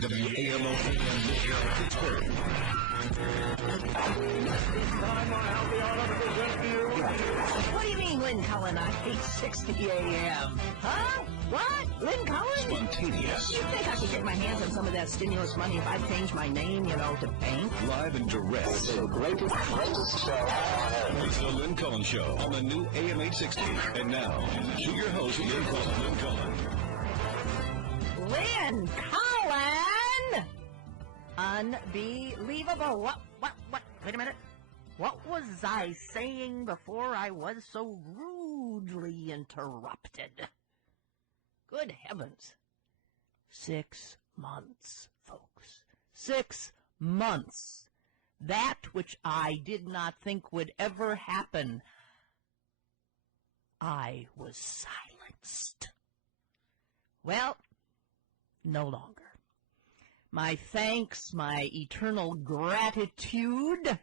WAMO-AM Pittsburgh. This time I have the honor to present to you. What do you mean, Lynn Cullen on 860 AM? Huh? What? Lynn Cullen? Spontaneous. You think I could get my hands on some of that stimulus money if I changed my name, to bank? Live and direct. The greatest show. It's the Lynn Cullen Show on the new AM 860. And now, to your host, Lynn Cullen. Lynn Cullen! Unbelievable. What? Wait a minute. What was I saying before I was so rudely interrupted? Good heavens. 6 months, folks. 6 months. That which I did not think would ever happen, I was silenced. Well, no longer. My thanks, my eternal gratitude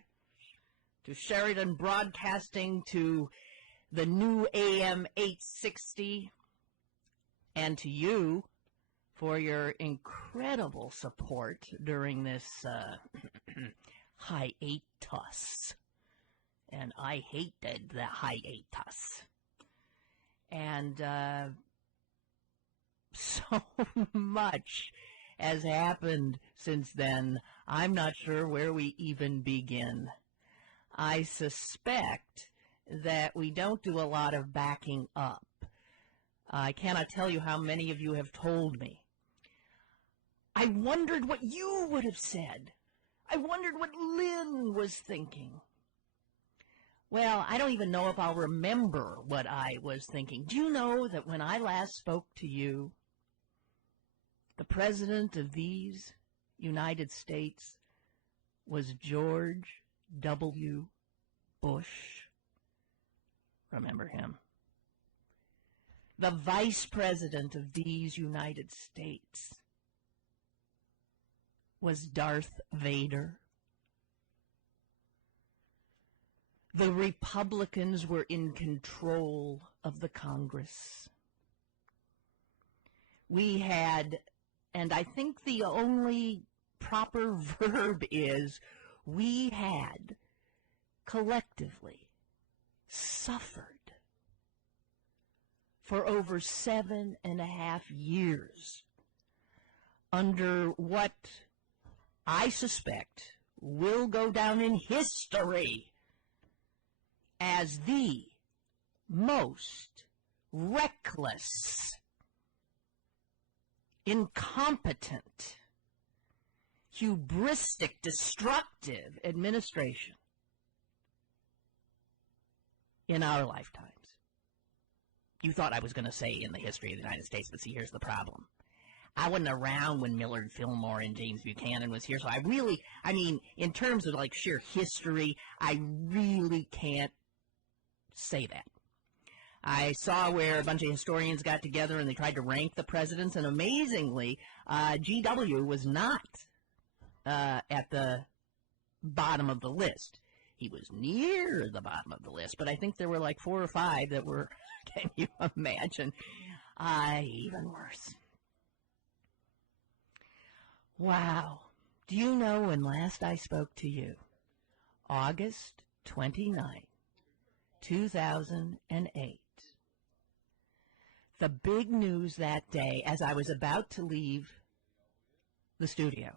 to Sheridan Broadcasting, to the new AM 860, and to you for your incredible support during this hiatus. And I hated the hiatus. And so much has happened since then, I'm not sure where we even begin. I suspect that we don't do a lot of backing up. I cannot tell you how many of you have told me. I wondered what you would have said. I wondered what Lynn was thinking. Well, I don't even know if I'll remember what I was thinking. Do you know that when I last spoke to you, the president of these United States was George W. Bush? Remember him? The vice president of these United States was Darth Vader. The Republicans were in control of the Congress. We had, and I think the only proper verb is, we had collectively suffered for over 7.5 years under what I suspect will go down in history as the most reckless, incompetent, hubristic, destructive administration in our lifetimes. You thought I was going to say in the history of the United States, but see, here's the problem. I wasn't around when Millard Fillmore and James Buchanan was here, so in terms of like sheer history, I really can't say that. I saw where a bunch of historians got together and they tried to rank the presidents, and amazingly, G.W. was not at the bottom of the list. He was near the bottom of the list, but I think there were like 4 or 5 that were, can you imagine, even worse. Wow. Do you know when last I spoke to you? August 29, 2008. The big news that day, as I was about to leave the studio,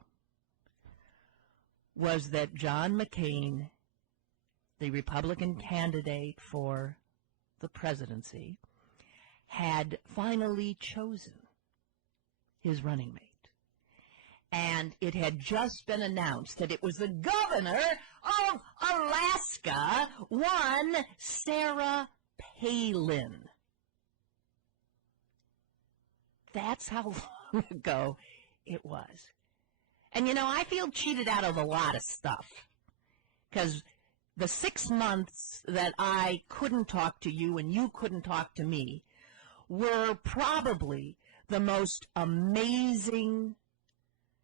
was that John McCain, the Republican candidate for the presidency, had finally chosen his running mate. And it had just been announced that it was the governor of Alaska, one Sarah Palin. That's how long ago it was. And I feel cheated out of a lot of stuff. Because the 6 months that I couldn't talk to you and you couldn't talk to me were probably the most amazing,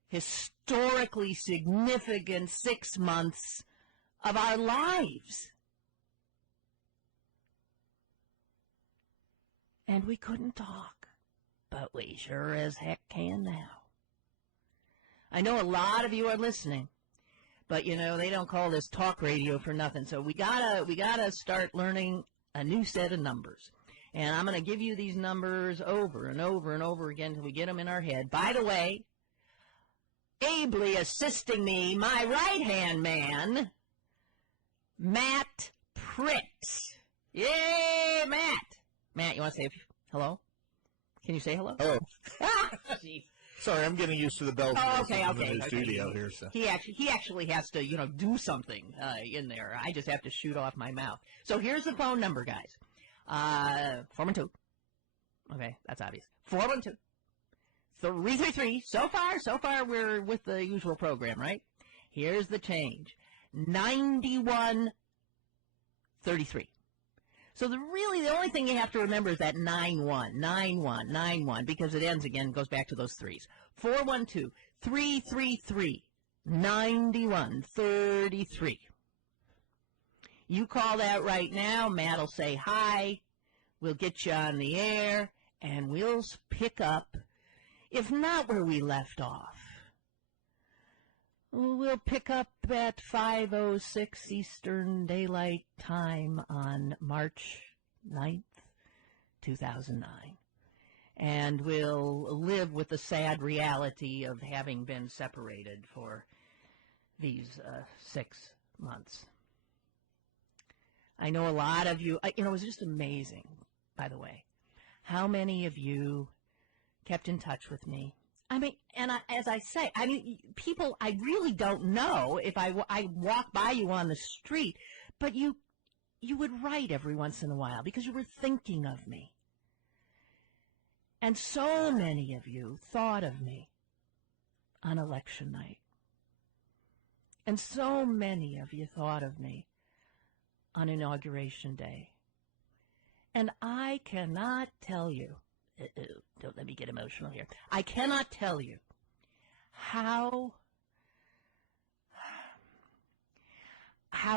historically significant 6 months of our lives. And we couldn't talk, but we sure as heck can now. I know a lot of you are listening, but you know they don't call this talk radio for nothing. So we gotta start learning a new set of numbers. And I'm going to give you these numbers over and over and over again until we get them in our head. By the way, ably assisting me, my right-hand man, Matt Pritt. Yay, Matt! Matt, you want to say hello? Can you say hello? Oh. Jeez. Sorry, I'm getting used to the bells Okay. in the studio here. So. He actually has to, do something in there. I just have to shoot off my mouth. So here's the phone number, guys. 412. Okay, that's obvious. 412-333. So far we're with the usual program, right? Here's the change. 9133. So the only thing you have to remember is that 91, because it ends again, goes back to those threes. 412-333-9133. You call that right now. Matt will say hi. We'll get you on the air, and we'll pick up, if not where we left off, we'll pick up at 5:06 Eastern Daylight Time on March 9th, 2009. And we'll live with the sad reality of having been separated for these 6 months. I know a lot of you, it was just amazing, by the way, how many of you kept in touch with me. I mean, as I say, people I really don't know if I walk by you on the street, but you would write every once in a while because you were thinking of me. And so many of you thought of me on election night. And so many of you thought of me on Inauguration Day. And I cannot tell you, don't let me get emotional here, I cannot tell you how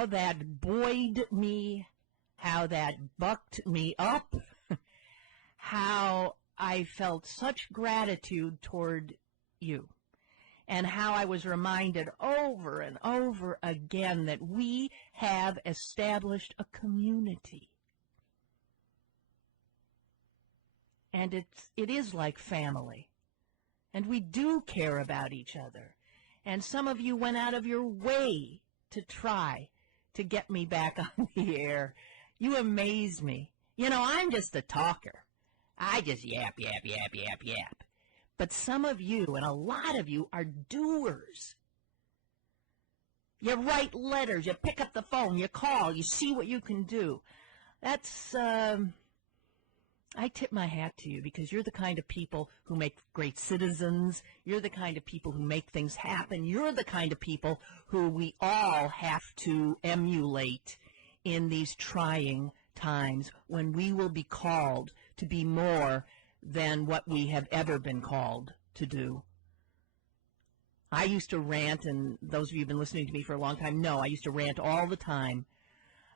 that buoyed me, how that bucked me up, how I felt such gratitude toward you. And how I was reminded over and over again that we have established a community. And it is like family. And we do care about each other. And some of you went out of your way to try to get me back on the air. You amaze me. I'm just a talker. I just yap. But some of you, and a lot of you, are doers. You write letters, you pick up the phone, you call, you see what you can do. That's, I tip my hat to you because you're the kind of people who make great citizens. You're the kind of people who make things happen. You're the kind of people who we all have to emulate in these trying times when we will be called to be more than what we have ever been called to do. I used to rant, and those of you who have been listening to me for a long time know I used to rant all the time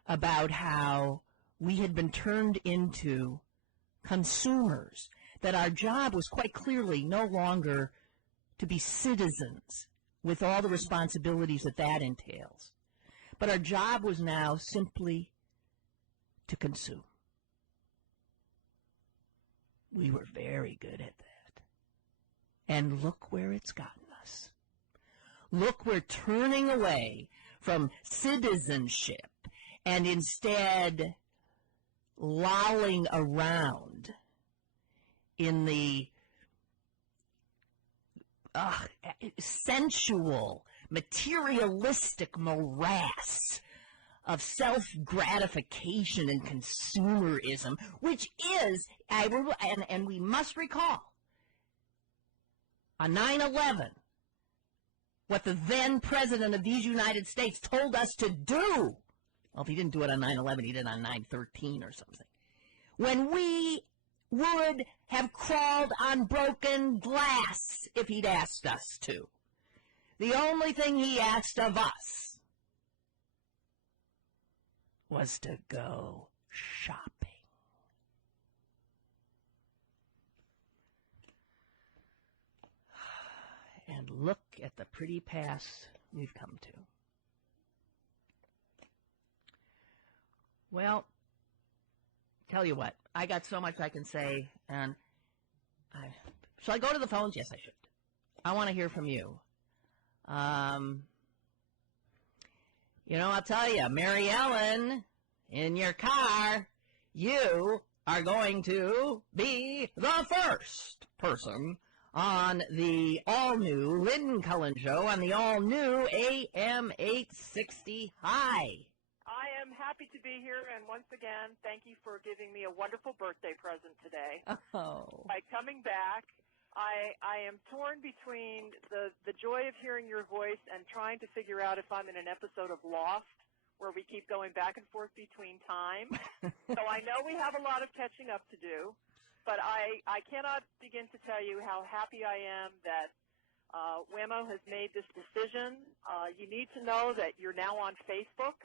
about how we had been turned into consumers, that our job was quite clearly no longer to be citizens with all the responsibilities that entails, but our job was now simply to consume. We were very good at that. And look where it's gotten us. Look, we're turning away from citizenship and instead lolling around in the sensual, materialistic morass of self-gratification and consumerism, which is, and we must recall, on 9/11, what the then President of these United States told us to do. Well, if he didn't do it on 9/11, he did it on 9/13 or something. When we would have crawled on broken glass if he'd asked us to. The only thing he asked of us was to go shopping. And look at the pretty pass we've come to. Well, tell you what, I got so much I can say, and shall I go to the phones? Yes, I should. I want to hear from you. I'll tell you, Mary Ellen, in your car, you are going to be the first person on the all-new Lynn Cullen show on the all-new AM 860. Hi. I am happy to be here, and once again, thank you for giving me a wonderful birthday present today. Oh. By coming back, I am torn between the joy of hearing your voice and trying to figure out if I'm in an episode of Lost, where we keep going back and forth between time. So I know we have a lot of catching up to do, but I cannot begin to tell you how happy I am that WAMO has made this decision. You need to know that you're now on Facebook.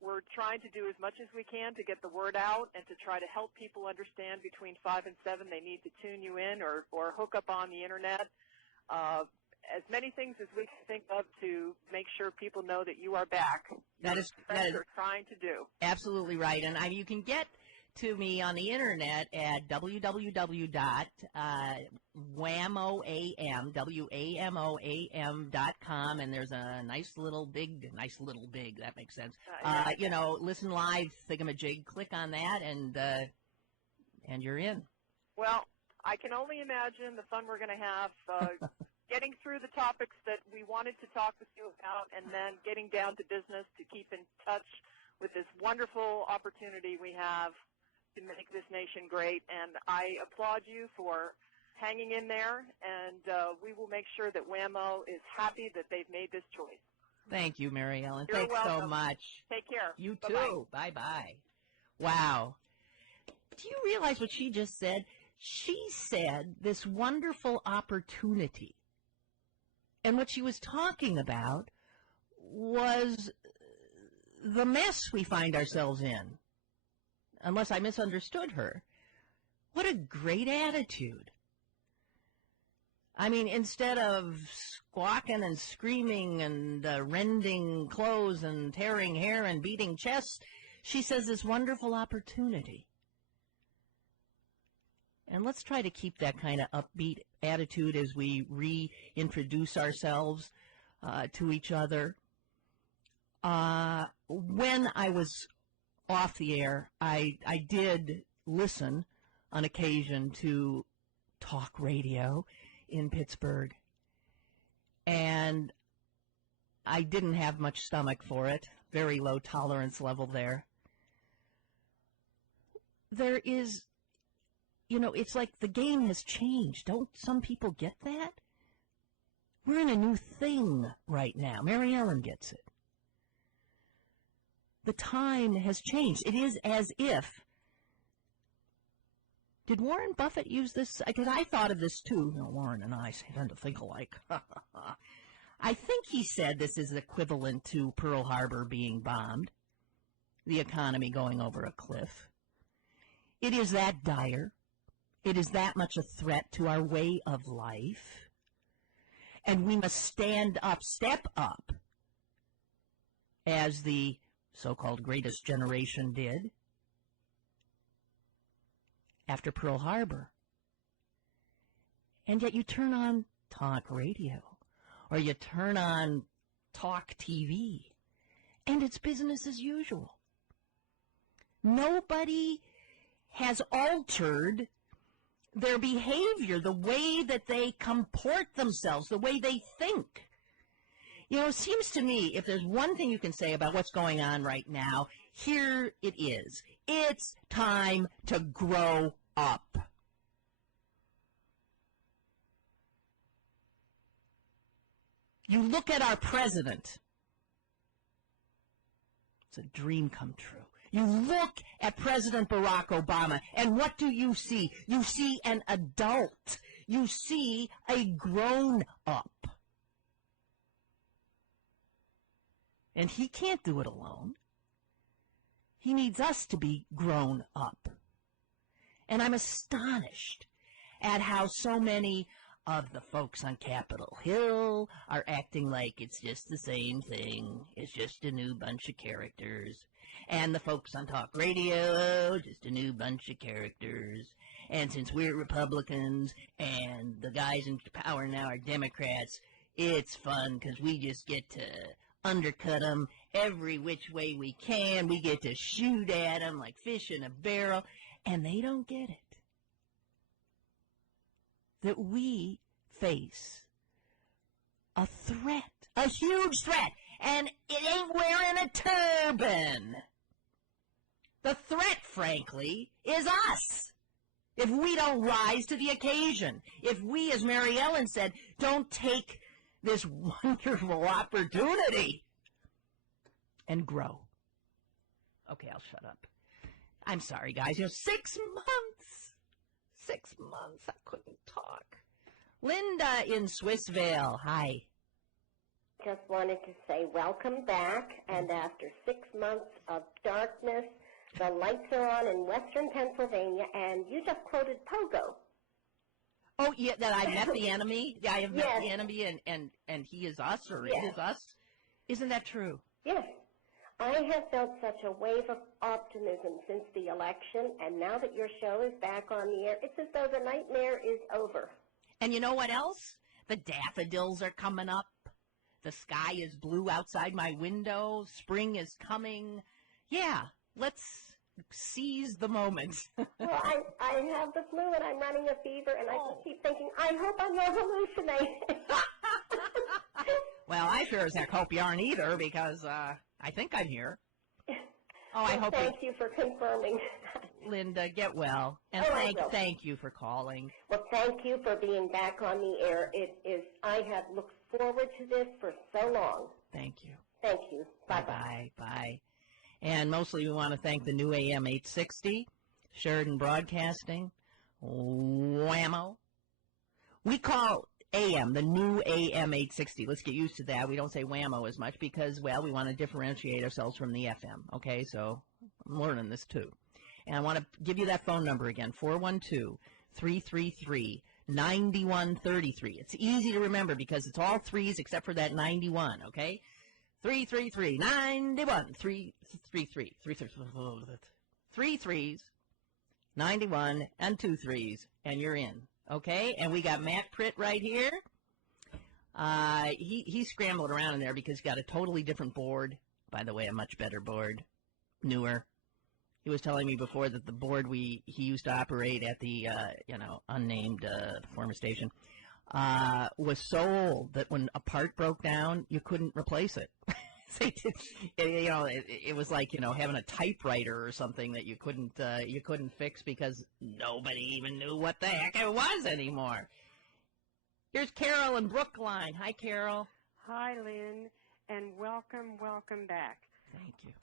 We're trying to do as much as we can to get the word out and to try to help people understand between 5 and 7 they need to tune you in or hook up on the Internet. As many things as we can think of to make sure people know that you are back. That is we're trying to do. Absolutely right. And you can get to me on the Internet at www.WAMO-AM.com, and there's a nice little big, that makes sense. Listen live, thingamajig, click on that, and you're in. Well, I can only imagine the fun we're going to have getting through the topics that we wanted to talk with you about and then getting down to business to keep in touch with this wonderful opportunity we have to make this nation great. And I applaud you for hanging in there, and we will make sure that WAMO is happy that they've made this choice. Thank you, Mary Ellen. You're Thanks welcome. so much. Take care. You Bye-bye. too. Bye-bye. Wow. Do you realize what she just said? She said this wonderful opportunity. And what she was talking about was the mess we find ourselves in, unless I misunderstood her. What a great attitude. I mean, instead of squawking and screaming and rending clothes and tearing hair and beating chests, she says this wonderful opportunity. And let's try to keep that kind of upbeat attitude as we reintroduce ourselves to each other. When I was off the air, I did listen on occasion to talk radio in Pittsburgh, and I didn't have much stomach for it, very low tolerance level there. There is, it's like the game has changed. Don't some people get that? We're in a new thing right now. Mary Ellen gets it. The time has changed. It is as if, did Warren Buffett use this? Because I thought of this too. Warren and I tend to think alike. I think he said this is equivalent to Pearl Harbor being bombed, the economy going over a cliff. It is that dire. It is that much a threat to our way of life. And we must stand up, step up, as the so-called greatest generation did after Pearl Harbor. And yet you turn on talk radio, or you turn on talk TV, and it's business as usual. Nobody has altered their behavior, the way that they comport themselves, the way they think. It seems to me, if there's one thing you can say about what's going on right now, here it is. It's time to grow up. You look at our president. It's a dream come true. You look at President Barack Obama, and what do you see? You see an adult. You see a grown-up. And he can't do it alone. He needs us to be grown up. And I'm astonished at how so many of the folks on Capitol Hill are acting like it's just the same thing. It's just a new bunch of characters. And the folks on talk radio, just a new bunch of characters. And since we're Republicans and the guys in power now are Democrats, it's fun because we just get to undercut them every which way we can. We get to shoot at them like fish in a barrel. And they don't get it. That we face a threat, a huge threat, and it ain't wearing a turban. The threat, frankly, is us. If we don't rise to the occasion, if we, as Mary Ellen said, don't take this wonderful opportunity and grow. Okay, I'll shut up. I'm sorry, guys. 6 months. 6 months. I couldn't talk. Linda in Swissvale. Hi. Just wanted to say welcome back, and after 6 months of darkness, the lights are on in western Pennsylvania, and you just quoted Pogo. Oh, yeah, that I met the enemy? Yeah, I have met Yes. the enemy, and he is us, or Yes. it is us? Isn't that true? Yes. I have felt such a wave of optimism since the election, and now that your show is back on the air, it's as though the nightmare is over. And you know what else? The daffodils are coming up. The sky is blue outside my window. Spring is coming. Yeah, let's seize the moment. Well, I have the flu, and I'm running a fever, and I just keep thinking, I hope I'm not hallucinating. Well, I sure as heck hope you aren't either, because I think I'm here. Oh, I hope Thank you for confirming. Linda, get well. And I will. thank you for calling. Well, thank you for being back on the air. I have looked forward to this for so long. Thank you. Thank you. Bye-bye. Bye-bye. Bye. And mostly we want to thank the new AM 860, Sheridan Broadcasting, WAMO. We call AM, the new AM 860. Let's get used to that. We don't say WAMO as much because, well, we want to differentiate ourselves from the FM. Okay, so I'm learning this too. And I want to give you that phone number again, 412-333-9133. It's easy to remember because it's all threes except for that 91, okay? 333-91, 3 threes, 91, and 2 threes, and you're in, okay? And we got Matt Pritt right here. He's scrambling around in there because he's got a totally different board. By the way, a much better board, newer. He was telling me before that the board he used to operate at the unnamed former station was so old that when a part broke down, you couldn't replace it. It was like having a typewriter or something that you couldn't fix because nobody even knew what the heck it was anymore. Here's Carol in Brookline. Hi, Carol. Hi, Lynn, and welcome back. Thank you.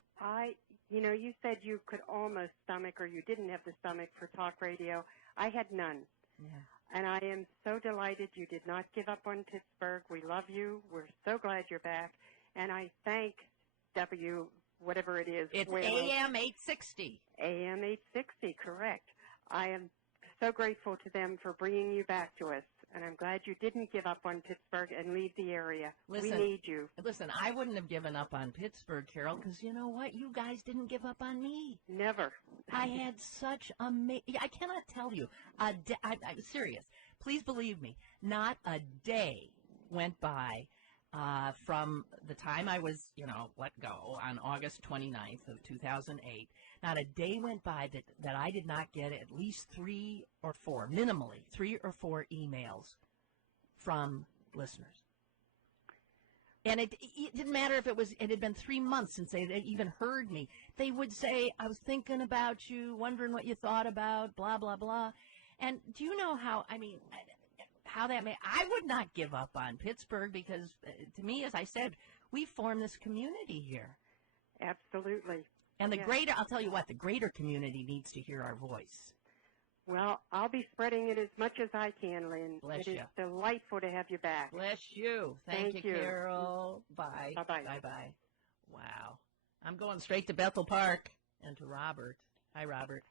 You said you could almost stomach, or you didn't have the stomach for talk radio. I had none. Yeah. And I am so delighted you did not give up on Pittsburgh. We love you. We're so glad you're back. And I thank whatever it is. It's AM 860. AM 860, correct. I am so grateful to them for bringing you back to us. And I'm glad you didn't give up on Pittsburgh and leave the area. We need you. Listen, I wouldn't have given up on Pittsburgh, Carol, because you know what? You guys didn't give up on me. Never. I had such I cannot tell you. I'm serious. Please believe me. Not a day went by from the time I was, let go on August 29th of 2008. Not a day went by that I did not get at least 3 or 4, minimally 3 or 4 emails from listeners. And it didn't matter if it had been 3 months since they had even heard me. They would say, I was thinking about you, wondering what you thought about, blah, blah, blah. And do you know how that may, I would not give up on Pittsburgh because to me, as I said, we form this community here. Absolutely. And I'll tell you what, the greater community needs to hear our voice. Well, I'll be spreading it as much as I can, Lynn. Bless you. It is delightful to have you back. Bless you. Thank you, Carol. Bye. Bye-bye. Bye-bye. Wow. I'm going straight to Bethel Park and to Robert. Hi, Robert.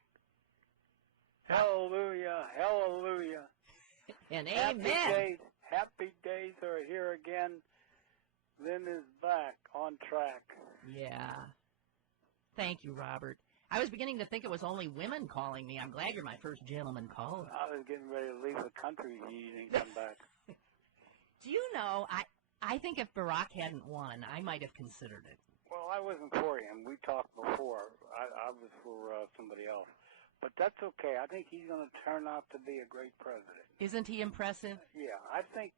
Hallelujah, hallelujah. And amen. Happy days are here again. Lynn is back on track. Yeah. Thank you, Robert. I was beginning to think it was only women calling me. I'm glad you're my first gentleman caller. I was getting ready to leave the country if you didn't come back. Do you know, I think if Barack hadn't won, I might have considered it. Well, I wasn't for him. We talked before. I was for somebody else. But that's okay. I think he's going to turn out to be a great president. Isn't he impressive? Yeah, I think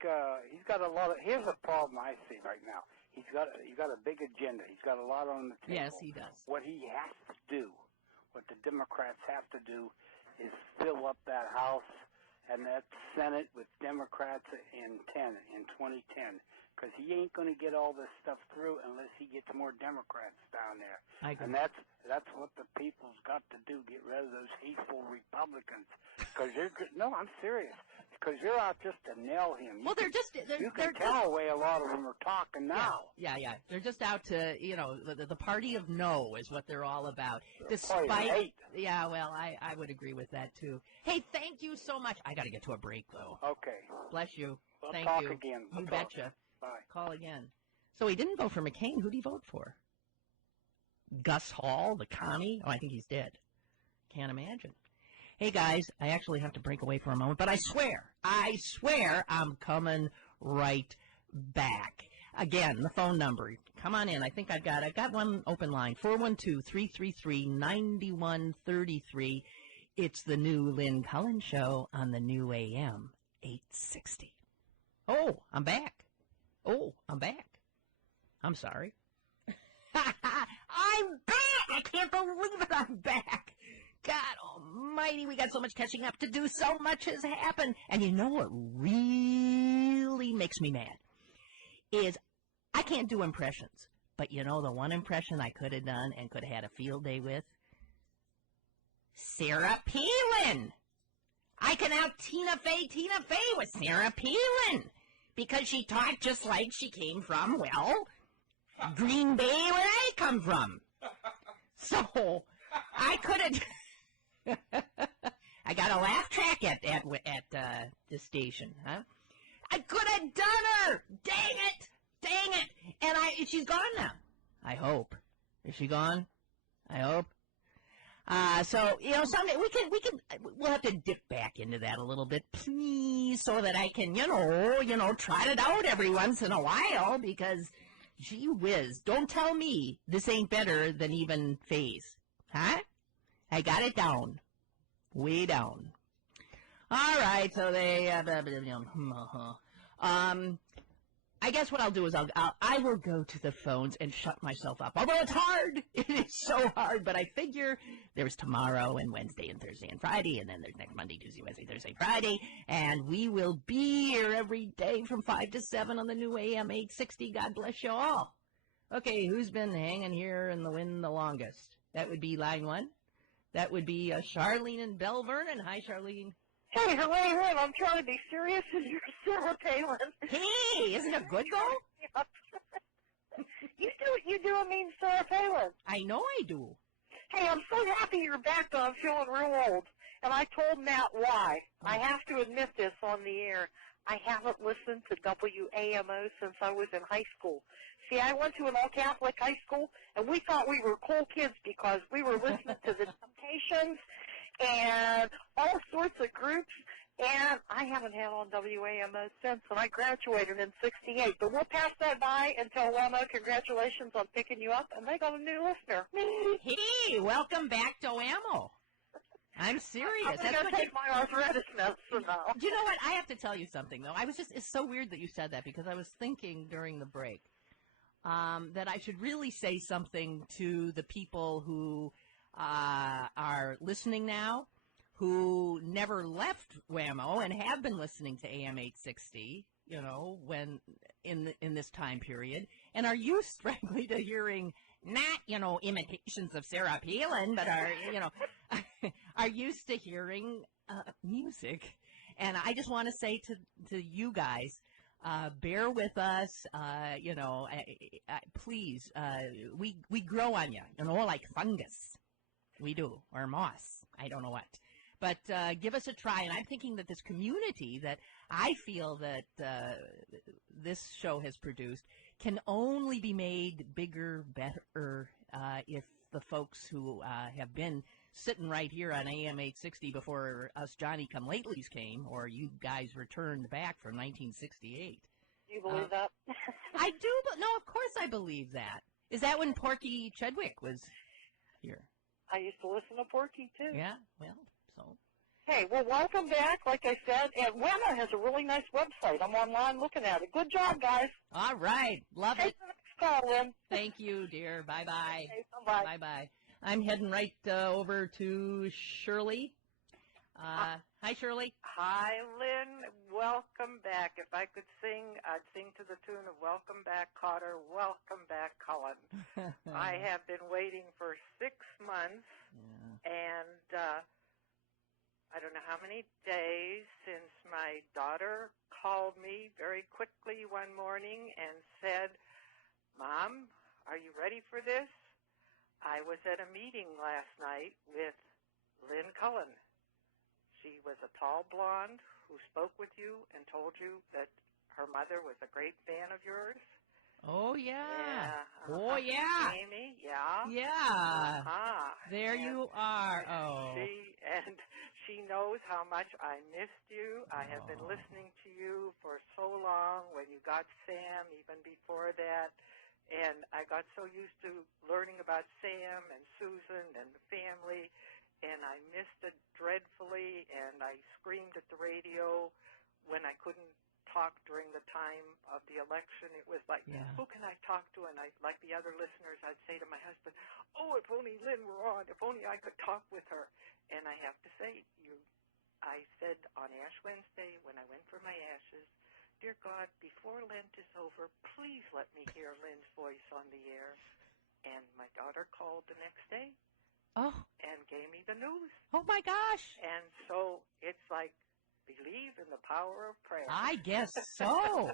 he's got a lot of. Here's a problem I see right now. He's got a big agenda. He's got a lot on the table. Yes, he does. What he has to do, what the Democrats have to do, is fill up that House and that Senate with Democrats in 2010. Because he ain't going to get all this stuff through unless he gets more Democrats down there. And that's what the people's got to do, get rid of those hateful Republicans. Because I'm serious. Because you're out just to nail him. Well, you can tell the way a lot of them are talking now. Yeah. They're just out to, the party of no is what they're all about. Party of hate. Yeah, well, I would agree with that, too. Hey, thank you so much. I got to get to a break, though. Okay. Bless you. We'll talk you. Again. You betcha. Bye. Call again. So he didn't vote for McCain. Who did he vote for? Gus Hall, the commie? Oh, I think he's dead. Can't imagine. Hey, guys, I actually have to break away for a moment, but I swear I'm coming right back. Again, the phone number. Come on in. I think I've got one open line. 412-333-9133. It's the new Lynn Cullen Show on the new AM 860. Oh, I'm back. I'm sorry. I'm back! I can't believe it, I'm back. God almighty, we got so much catching up to do. So much has happened. And you know what really makes me mad is I can't do impressions. But you know the one impression I could have done and could have had a field day with? Sarah Palin. I can out Tina Fey with Sarah Palin. Because she talked just like she came from, well, Green Bay, where I come from. So, I could have... I got a laugh track at the station, huh? I could have done her! Dang it! And she's gone now. I hope. Is she gone? I hope. So, someday we'll have to dip back into that a little bit, please, so that I can, trot it out every once in a while, because, gee whiz, don't tell me this ain't better than even Faye's, huh? I got it down. Way down. All right, so I guess what I'll do is I will go to the phones and shut myself up. Although it's hard. It is so hard. But I figure there's tomorrow and Wednesday and Thursday and Friday. And then there's next Monday, Tuesday, Wednesday, Thursday, Friday. And we will be here every day from 5 to 7 on the new AM 860. God bless you all. Okay, who's been hanging here in the wind the longest? That would be line 1. That would be Charlene in Bell Vernon. Hi, Charlene. Hey, Lynn, I'm trying to be serious, and you're Sarah Palin. Hey, isn't it good, though? You do mean Sarah Palin. I know I do. Hey, I'm so happy you're back, though. I'm feeling real old. And I told Matt why. I have to admit this on the air. I haven't listened to WAMO since I was in high school. See, I went to an all-Catholic high school, and we thought we were cool kids because we were listening to the Temptations and all sorts of groups, and I haven't had on WAMO since, and I graduated in '68. But we'll pass that by and tell WAMO congratulations on picking you up, and they got a new listener. Hey, welcome back to WAMO. I'm serious. I'm going to take my arthritis medicine now. Do you know what? I have to tell you something, though. It's so weird that you said that, because I was thinking during the break that I should really say something to the people who are listening now, who never left WAMO and have been listening to AM 860, when in this time period, and are used, frankly, to hearing not, imitations of Sarah Palin, but are used to hearing music. And I just want to say to you guys, bear with us, please, we grow on you, like fungus. We do, or moss. I don't know what. But give us a try. And I'm thinking that this community that I feel that this show has produced can only be made bigger, better, if the folks who have been sitting right here on AM 860 before us Johnny-come-latelys came, or you guys returned back from 1968. Do you believe that? I do, but no, of course I believe that. Is that when Porky Chedwick was here? I used to listen to Porky, too. Yeah, well, so. Hey, well, welcome back, like I said. And WAMO has a really nice website. I'm online looking at it. Good job, guys. All right. Love it. Take the next call, Lynn. Thank you, dear. Bye-bye. Okay, bye-bye. Bye-bye. I'm heading right over to Shirley. Hi, Shirley. Hi, Lynn. Welcome back. If I could sing, I'd sing to the tune of Welcome Back, Cotter. Welcome back, Cullen. I have been waiting for 6 months, and I don't know how many days since my daughter called me very quickly one morning and said, Mom, are you ready for this? I was at a meeting last night with Lynn Cullen. She was a tall blonde who spoke with you and told you that her mother was a great fan of yours. Oh, yeah. Yeah. Oh, yeah. Amy, yeah. Yeah. There And you are. Oh. She knows how much I missed you. I have been listening to you for so long when you got Sam, even before that. And I got so used to learning about Sam and Susan and the family, and I missed it dreadfully, and I screamed at the radio when I couldn't talk during the time of the election. It was like, who can I talk to? And I, like the other listeners, I'd say to my husband, oh, if only Lynn were on, if only I could talk with her. And I have to say, I said on Ash Wednesday when I went for my ashes, Dear God, before Lent is over, please let me hear Lynn's voice on the air. And my daughter called the next day and gave me the news. Oh, my gosh. And so it's like, believe in the power of prayer. I guess so.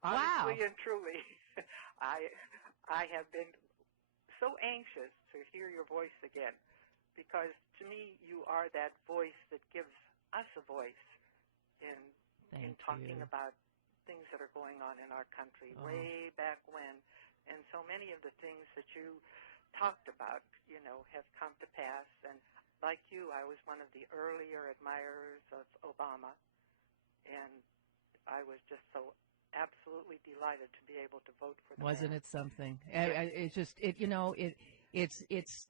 Honestly and truly, I have been so anxious to hear your voice again, because to me you are that voice that gives us a voice in talking about things that are going on in our country way back when. And so many of the things that you talked about, have come to pass. And like you, I was one of the earlier admirers of Obama. And I was just so absolutely delighted to be able to vote for the Wasn't man. it something? It's just,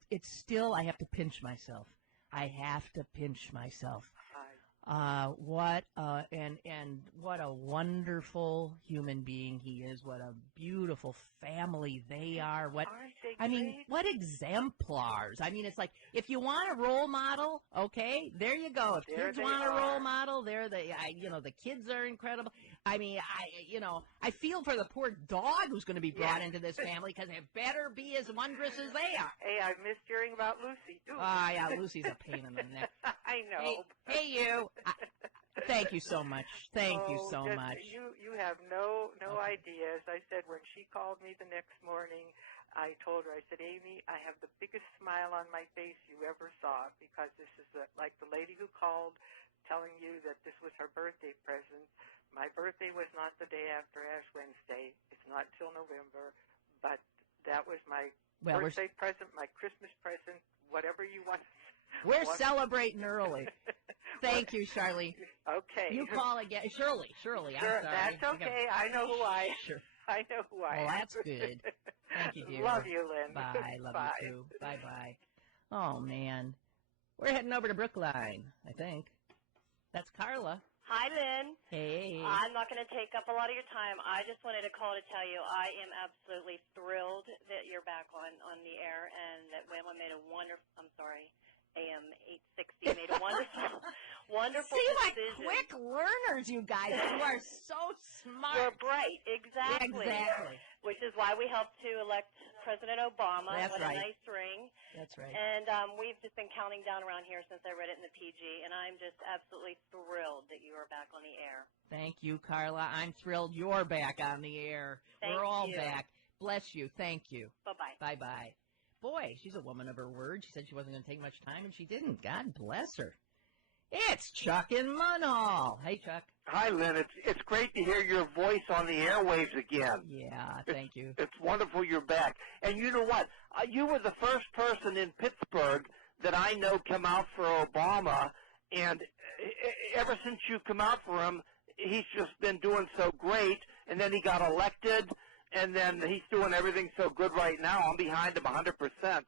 it's still, I have to pinch myself. I have to pinch myself. What a wonderful human being he is. What a beautiful family they are. What exemplars. I mean, it's like, if you want a role model, okay, there you go. If kids want a role model, the kids are incredible. I mean, I feel for the poor dog who's going to be brought into this family, because it better be as wondrous as they are. Hey, I missed hearing about Lucy, too. Yeah, Lucy's a pain in the neck. I know. Hey, you. Thank you so much. Thank you so much. You have no ideas. I said when she called me the next morning, I told her, I said, Amy, I have the biggest smile on my face you ever saw, because this is like the lady who called telling you that this was her birthday present. My birthday was not the day after Ash Wednesday. It's not till November, but that was my birthday present, my Christmas present, whatever you want. We're celebrating early. Thank you, Charlie. Okay. You call again. Shirley, I'm sorry. That's okay. I know who I am. Sure. I know who I am. Well, that's good. Thank you, dear. Love you, Lynn. Bye. Love you, too. Bye-bye. Oh, man. We're heading over to Brookline, I think. That's Carla. Hi, Lynn. Hey. I'm not going to take up a lot of your time. I just wanted to call to tell you I am absolutely thrilled that you're back on the air, and that WAMO made a wonderful, AM 860 made a wonderful See, decision. like quick learners, you guys. You are so smart. You're bright. Exactly. Exactly. Which is why we helped to elect President Obama. That's what right. a nice ring. That's right. And we've just been counting down around here since I read it in the PG, and I'm just absolutely thrilled that you are back on the air. Thank you, Carla. I'm thrilled you're back on the air. Thank We're all you. back. Bless you. Thank you. Bye-bye. Bye-bye. boy, she's a woman of her word. She said she wasn't going to take much time, and she didn't. God bless her. It's Chuck in Munhall. Hey, Chuck. Hi, Lynn. It's great to hear your voice on the airwaves again. Yeah, thank you. It's wonderful you're back. And you know what? You were the first person in Pittsburgh that I know come out for Obama, and ever since you come out for him, he's just been doing so great, and then he got elected, and then he's doing everything so good right now. I'm behind him 100%.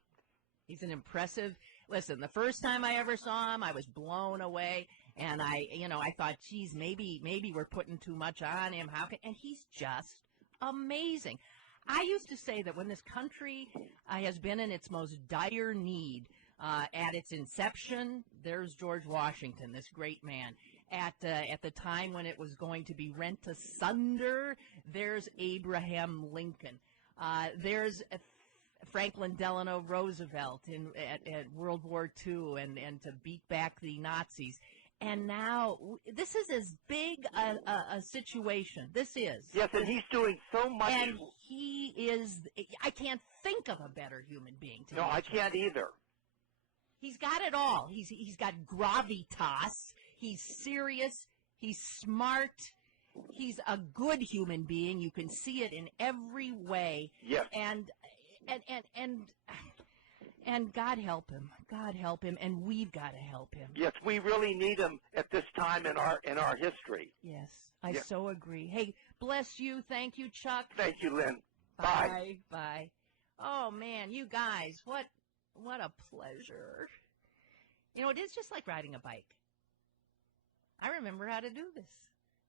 He's an impressive. Listen, the first time I ever saw him, I was blown away, and I thought, geez, maybe we're putting too much on him. And he's just amazing. I used to say that when this country has been in its most dire need, at its inception, there's George Washington, this great man. At the time when it was going to be rent asunder, there's Abraham Lincoln. There's Franklin Delano Roosevelt at World War II and to beat back the Nazis. And now, this is as big a situation. This is. Yes, and he's doing so much. And he is, I can't think of a better human being. No, I can't either. He's got it all. He's got gravitas. He's serious. He's smart. He's a good human being. You can see it in every way. Yes. And God help him. God help him, and we've got to help him. Yes, we really need him at this time in our history. Yes, I so agree. Hey, bless you. Thank you, Chuck. Thank you, Lynn. Bye. Bye. Oh man, you guys, what a pleasure. You know, it is just like riding a bike. I remember how to do this,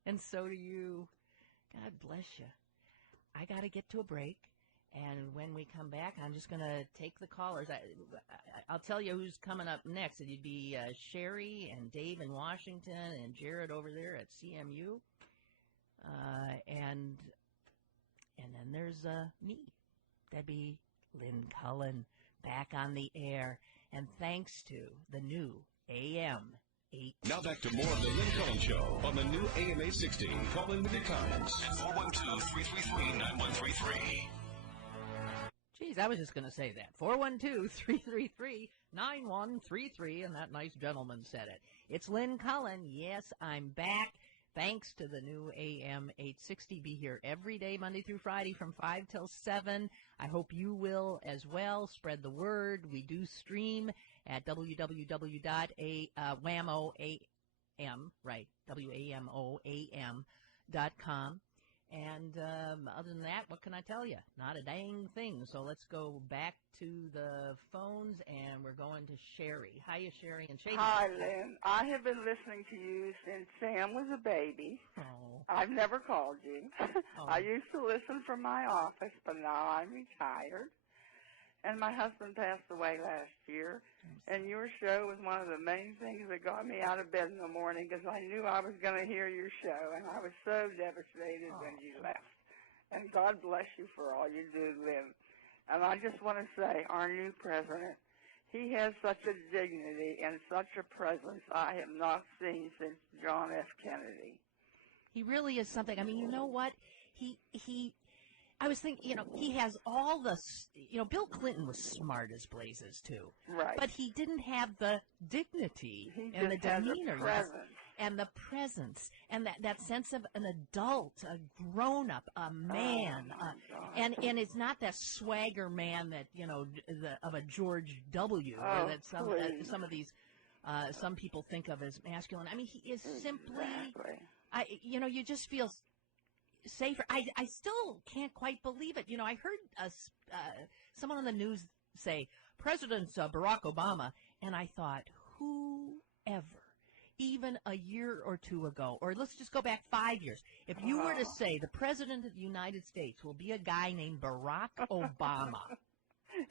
and so do you. God bless you. I got to get to a break. And when we come back, I'm just going to take the callers. I'll tell you who's coming up next. It'd be Sherry and Dave in Washington and Jared over there at CMU. And then there's me. That'd be Lynn Cullen back on the air. And thanks to the new AM 8. Now back to more of the Lynn Cullen Show on the new AM 860. Call in with your comments at 412-333-9133. Geez, I was just going to say that. 412-333-9133, and that nice gentleman said it. It's Lynn Cullen. Yes, I'm back. Thanks to the new AM 860. Be here every day, Monday through Friday from 5 till 7. I hope you will as well. Spread the word. We do stream at www.WAMO-AM, right, WAMO-AM.com. And other than that, what can I tell you? Not a dang thing. So let's go back to the phones, and we're going to Sherry. Hiya, Sherry and Shady. Hi, Lynn. I have been listening to you since Sam was a baby. Oh. I've never called you. Oh. I used to listen from my office, but now I'm retired. And my husband passed away last year, and your show was one of the main things that got me out of bed in the morning because I knew I was going to hear your show, and I was so devastated when you left. And God bless you for all you do, Lynn. And I just want to say, our new president, he has such a dignity and such a presence I have not seen since John F. Kennedy. He really is something. I mean, you know what? I was thinking, he has all the, Bill Clinton was smart as blazes, too. Right. But he didn't have the dignity and the demeanor. And the presence. And that sense of an adult, a grown-up, a man. And it's not that swagger man that, of a George W. or that some of these, some people think of as masculine. I mean, he is simply, you just feel safer. I still can't quite believe it. I heard someone on the news say, President Barack Obama, and I thought, whoever, even a year or two ago, or let's just go back 5 years, if you were to say the President of the United States will be a guy named Barack Obama.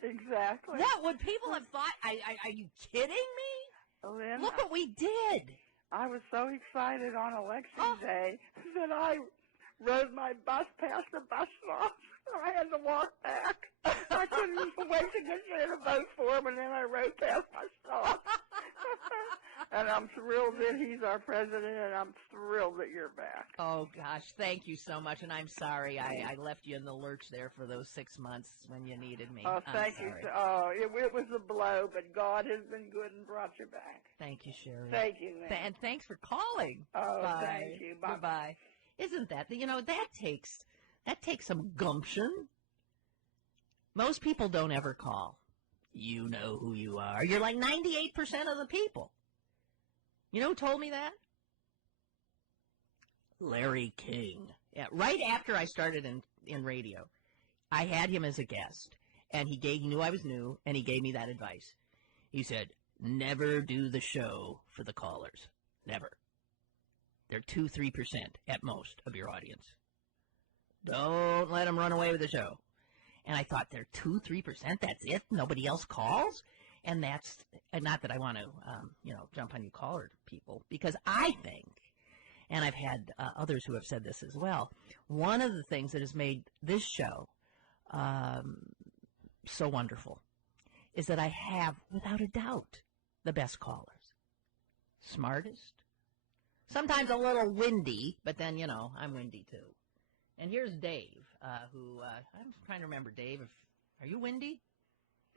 Exactly. What would people have thought? Are you kidding me? Lynn, look what we did. I was so excited on election day that I rode my bus past the bus stop. I had to walk back. I couldn't even wait to get there to vote for him, and then I rode past my stop. And I'm thrilled that he's our president, and I'm thrilled that you're back. Oh, gosh, thank you so much, and I'm sorry I left you in the lurch there for those 6 months when you needed me. Oh, thank you. Oh, it was a blow, but God has been good and brought you back. Thank you, Sherry. Thank you, Lynn. And thanks for calling. Oh, Bye. thank you. Bye. Goodbye. Isn't that, that takes some gumption. Most people don't ever call. You know who you are. You're like 98% of the people. You know who told me that? Larry King. Yeah, right after I started in radio, I had him as a guest, and he knew I was new, and he gave me that advice. He said, never do the show for the callers. Never. They're 2-3% at most of your audience. Don't let them run away with the show. And I thought, they're 2-3%? That's it? Nobody else calls? And that's not that I want to, jump on you caller people, because I think, and I've had others who have said this as well, one of the things that has made this show so wonderful is that I have, without a doubt, the best callers. Smartest. Sometimes a little windy, but then, I'm windy too. And here's Dave, who, I'm trying to remember, Dave, are you windy?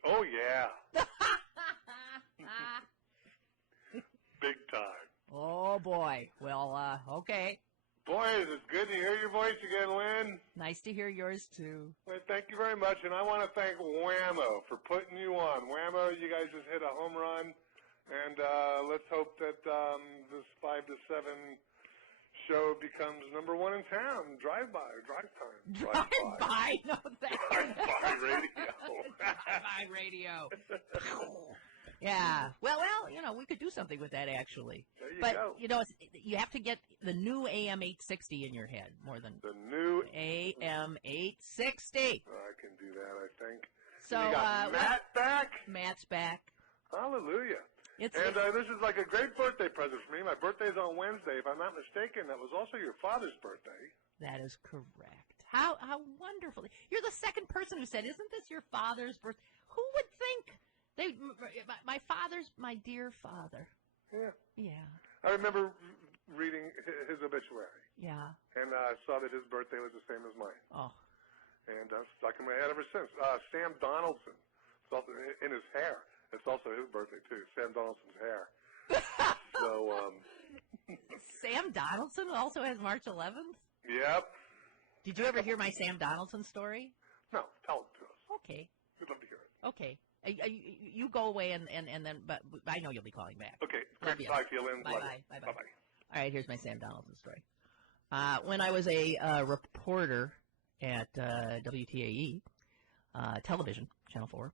Oh, yeah. Big time. Oh, boy. Well, okay. Boy, is it good to hear your voice again, Lynn. Nice to hear yours, too. Well, thank you very much, and I want to thank WAMO for putting you on. WAMO, you guys just hit a home run, and let's hope that this 5 to 7 show becomes number 1 in town. Drive-by, or drive time. Drive-by? No, thanks. Drive-by radio. Drive-by radio. Yeah. Well, we could do something with that, actually. There you go. You have to get the new AM 860 in your head more than the new AM 860. I can do that, I think. So you got Matt back. Matt's back. Hallelujah. This is like a great birthday present for me. My birthday's on Wednesday. If I'm not mistaken, that was also your father's birthday. That is correct. How wonderful. You're the second person who said, isn't this your father's birthday? Who would think? My father's my dear father. Yeah. Yeah. I remember reading his obituary. Yeah. And I saw that his birthday was the same as mine. Oh. And I've stuck in my head ever since. Sam Donaldson. It's also in his hair. It's also his birthday, too. Sam Donaldson's hair. Sam Donaldson also has March 11th? Yep. Did you ever hear my Sam Donaldson story? No. Tell it to us. Okay. We'd love to hear it. Okay. You go away and then, but I know you'll be calling back. Okay. Great to talk to you, Lynn. Bye-bye. Bye-bye. All right, here's my Sam Donaldson story. When I was a reporter at WTAE television, Channel 4,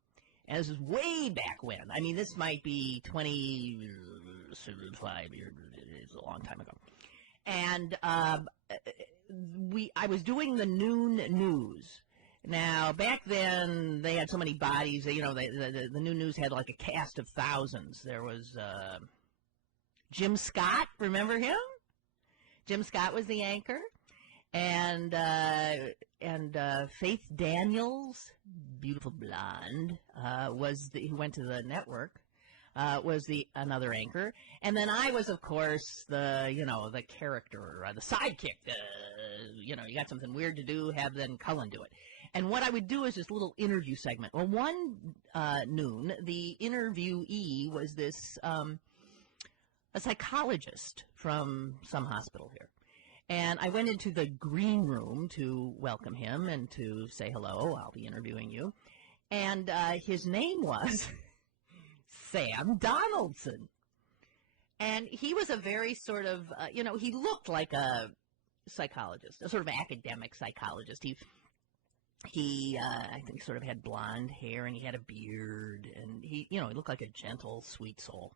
and this is way back when. I mean, this might be 25 years. It's a long time ago. And I was doing the noon news. Now, back then, they had so many bodies. The noon news had like a cast of thousands. There was Jim Scott. Remember him? Jim Scott was the anchor. And Faith Daniels, beautiful blonde, who went to the network, was another anchor. And then I was, of course, the character, the sidekick. You got something weird to do, have then Cullen do it. And what I would do is this little interview segment. Well, one noon, the interviewee was this a psychologist from some hospital here. And I went into the green room to welcome him and to say hello. I'll be interviewing you. And his name was Sam Donaldson. And he was a very sort of, he looked like a psychologist, a sort of academic psychologist. He I think, sort of had blonde hair, and he had a beard, and he looked like a gentle, sweet soul.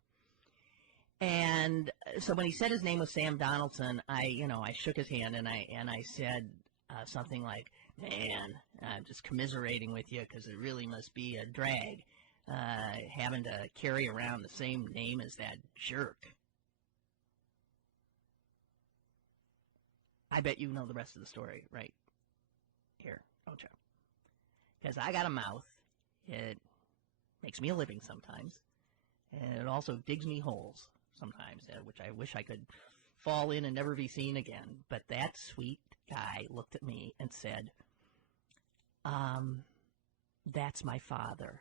And so when he said his name was Sam Donaldson, I shook his hand and I said something like, "Man, I'm just commiserating with you because it really must be a drag having to carry around the same name as that jerk." I bet you know the rest of the story right here, don't you? Because I got a mouth. It makes me a living sometimes, and it also digs me holes sometimes, which I wish I could fall in and never be seen again. But that sweet guy looked at me and said, that's my father.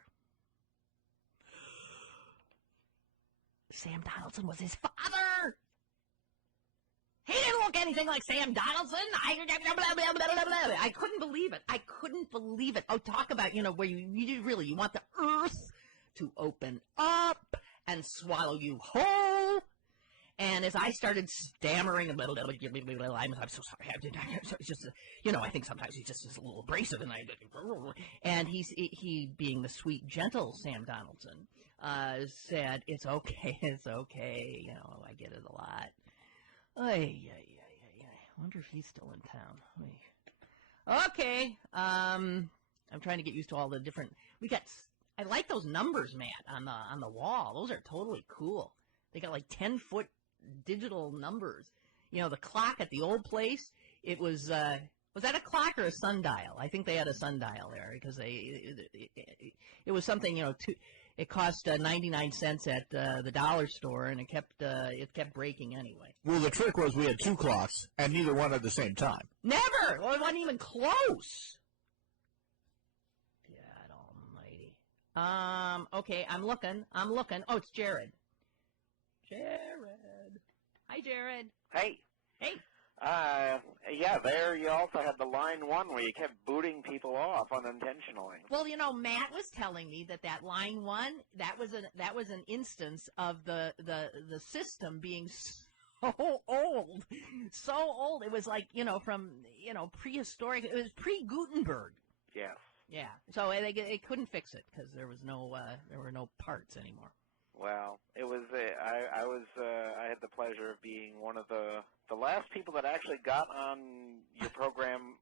Sam Donaldson was his father. He didn't look anything like Sam Donaldson. I couldn't believe it. I couldn't believe it. Oh, talk about, where you want the earth to open up and swallow you whole. And as I started stammering, I'm so sorry. It's just, I think sometimes he's just a little abrasive, and he being the sweet, gentle Sam Donaldson, said, "It's okay, it's okay. I get it a lot." I wonder if he's still in town. Okay, I'm trying to get used to all the different. I like those numbers, Matt, on the wall. Those are totally cool. They got like 10-foot digital numbers. The clock at the old place, it was that a clock or a sundial? I think they had a sundial there because it was something, it cost 99 cents at the dollar store, and it kept breaking anyway. Well, the trick was we had two clocks, and neither one at the same time. Never! Well, it wasn't even close. God almighty. Okay, I'm looking. Oh, it's Jared. Hi, Jared. Hey. Hey. Yeah, there you also had the line one where you kept booting people off unintentionally. Well, Matt was telling me that line one, that was an instance of the system being so old. It was like, from, prehistoric. It was pre-Gutenberg. Yes. Yeah. So they couldn't fix it because there were no parts anymore. Well, it was. I had the pleasure of being one of the last people that actually got on your program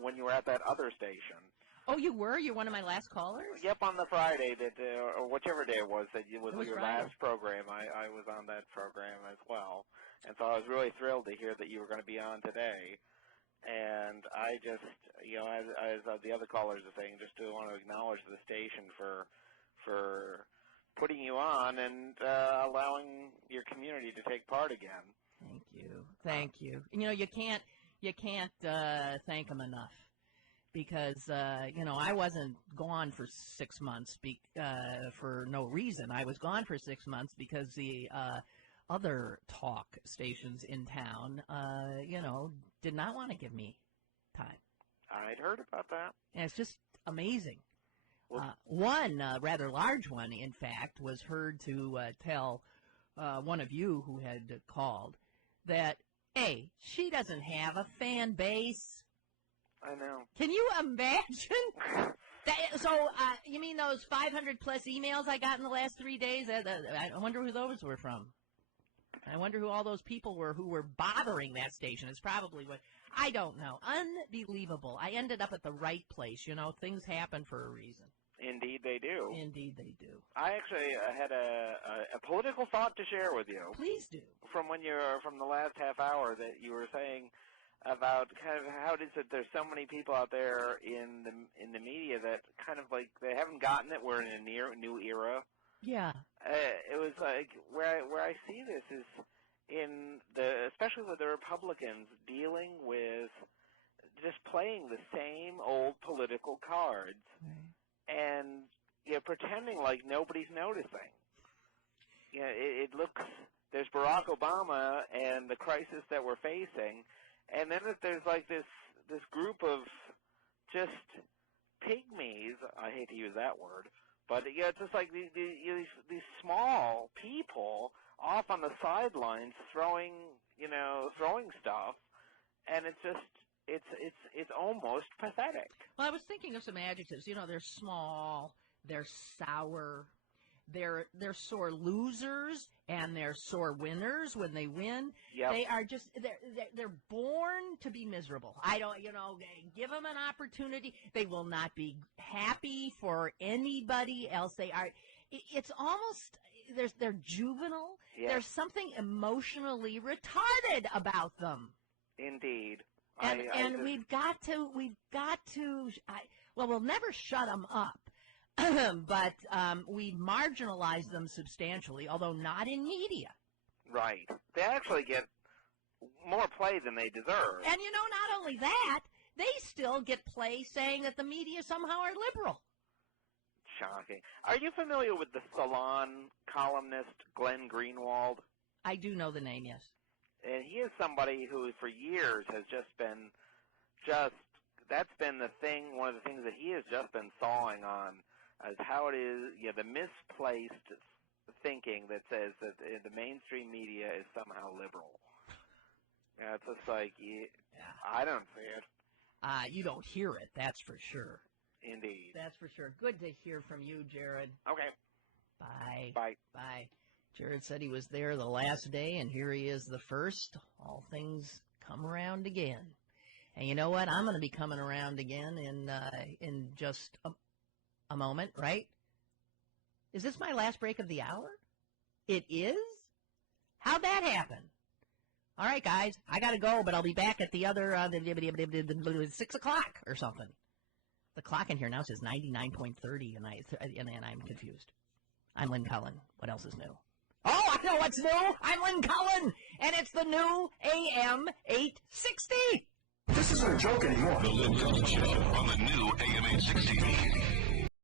when you were at that other station. Oh, you were? You're one of my last callers? Yep, on the Friday or whichever day it was that was your Friday. last program. I was on that program as well, and so I was really thrilled to hear that you were going to be on today. And I just, as the other callers are saying, just to want to acknowledge the station for putting you on and allowing your community to take part again. Thank you. You can't thank them enough because I wasn't gone for 6 months for no reason. I was gone for 6 months because the other talk stations in town, did not want to give me time. I'd heard about that. And it's just amazing. One rather large one, in fact, was heard to tell one of you who had called that, hey, she doesn't have a fan base. I know. Can you imagine? You mean those 500-plus emails I got in the last 3 days? I wonder who those were from. I wonder who all those people were who were bothering that station. It's probably what... I don't know. Unbelievable. I ended up at the right place. Things happen for a reason. Indeed they do. Indeed they do. I actually had a political thought to share with you. Please do. From the last half hour that you were saying about kind of how it is that there's so many people out there in the media that kind of like they haven't gotten it. We're in a new era. Yeah. It was like where I see this is especially with the Republicans dealing with just playing the same old political cards. Right. And pretending like nobody's noticing. It looks, there's Barack Obama and the crisis that we're facing, and then there's like this group of just pygmies. I hate to use that word, but it's just like these small people off on the sidelines throwing stuff, and it's just. It's almost pathetic. Well, I was thinking of some adjectives. They're small, they're sour, they're sore losers, and they're sore winners when they win. Yep. They are just they're born to be miserable. I don't, give them an opportunity. They will not be happy for anybody else. They are. It's almost they're juvenile. Yes. There's something emotionally retarded about them. Indeed. And we've got to. We'll never shut them up, but we've marginalized them substantially, although not in media. Right. They actually get more play than they deserve. And, not only that, they still get play saying that the media somehow are liberal. Shocking. Are you familiar with the Salon columnist Glenn Greenwald? I do know the name, yes. And he is somebody who for years has that's been the thing, one of the things that he has just been sawing on, as how it is, the misplaced thinking that says that the mainstream media is somehow liberal. Yeah, it's just like, I don't see it. You don't hear it, that's for sure. Indeed. That's for sure. Good to hear from you, Jared. Okay. Bye. Bye. Bye. Jared said he was there the last day, and here he is the first. All things come around again. And you know what? I'm going to be coming around again in just a moment, right? Is this my last break of the hour? It is? How'd that happen? All right, guys, I got to go, but I'll be back at the other 6 o'clock or something. The clock in here now says 99.30, and I'm confused. I'm Lynn Cullen. What else is new? Oh, I know what's new. I'm Lynn Cullen, and it's the new AM 860. This isn't a joke anymore. The Lynn Cullen Show on the new AM 860.